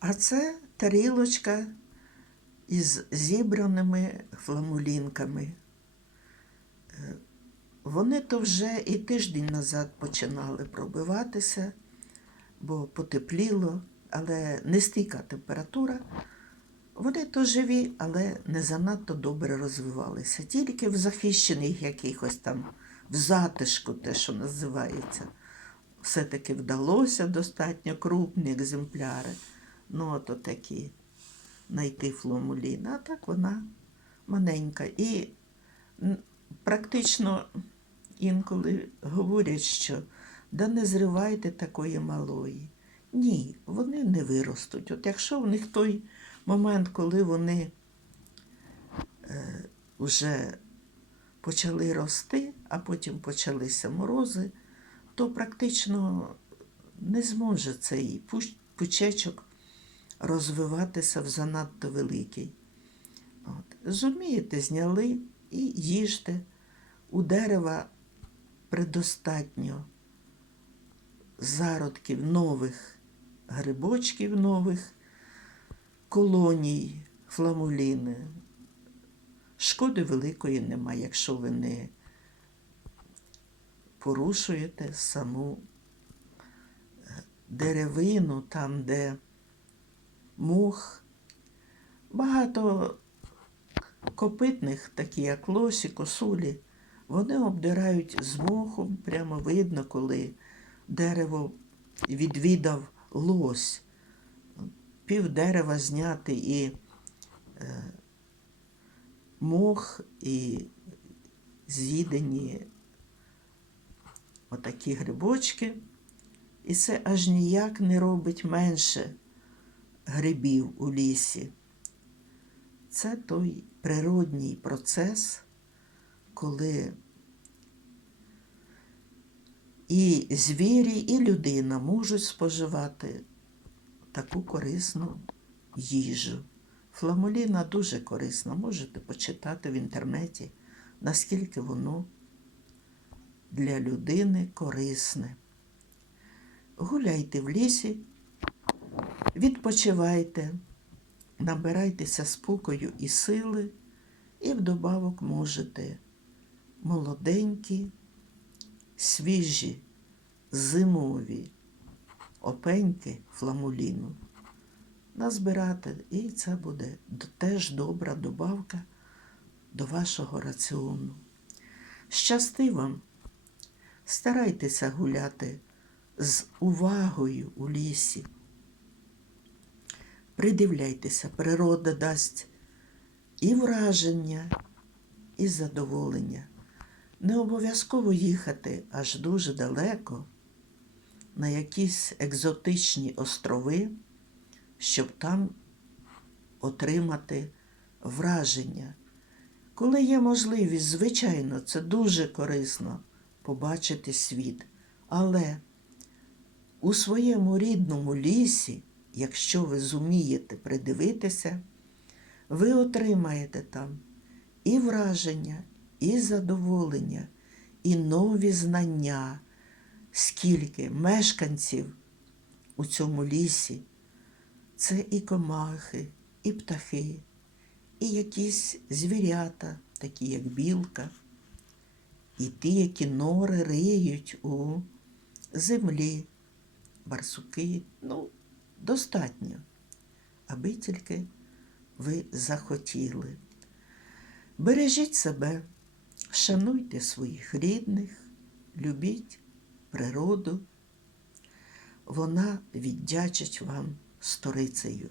А це тарілочка із зібраними фламулінками. Е, Вони то вже і тиждень назад починали пробиватися, бо потепліло, але не стійка температура. Вони то живі, але не занадто добре розвивалися. Тільки в захищених якихось там, в затишку, те, що називається, все-таки вдалося достатньо крупні екземпляри. Ну, от такі знайти фломулін. А так вона маленька. І практично інколи говорять, що да не зривайте такої малої. Ні, вони не виростуть. От якщо в них той момент, коли вони е, вже почали рости, а потім почалися морози, то практично не зможе цей пуч- пучечок розвиватися в занадто великий. От. Зумієте, зняли і їжте. У дерева предостатньо зародків нових грибочків нових, колоній, фламуліни. Шкоди великої немає, якщо ви не порушуєте саму е, деревину, там, де мох. Багато копитних, такі як лосі, косулі, вони обдирають з мохом, прямо видно, коли дерево відвідав лось. Пів дерева зняти і е, мох, і з'їдені отакі грибочки. І це аж ніяк не робить менше грибів у лісі. Це той природній процес, коли і звірі, і людина можуть споживати таку корисну їжу. Фламуліна дуже корисна, можете почитати в інтернеті, наскільки воно для людини корисне. Гуляйте в лісі, відпочивайте, набирайтеся спокою і сили, і вдобавок можете молоденькі, свіжі, зимові опеньки фламуліну назбирати, і це буде теж добра добавка до вашого раціону. Щасти вам! Старайтеся гуляти з увагою у лісі. Придивляйтеся, природа дасть і враження, і задоволення. Не обов'язково їхати аж дуже далеко на якісь екзотичні острови, щоб там отримати враження. Коли є можливість, звичайно, це дуже корисно побачити світ. Але у своєму рідному лісі, якщо ви зумієте придивитися, ви отримаєте там і враження, і задоволення, і нові знання, скільки мешканців у цьому лісі. Це і комахи, і птахи, і якісь звірята, такі як білка, і ті, які нори риють у землі, барсуки. Ну, достатньо, аби тільки ви захотіли. Бережіть себе, шануйте своїх рідних, любіть природу. Вона віддячить вам сторицею.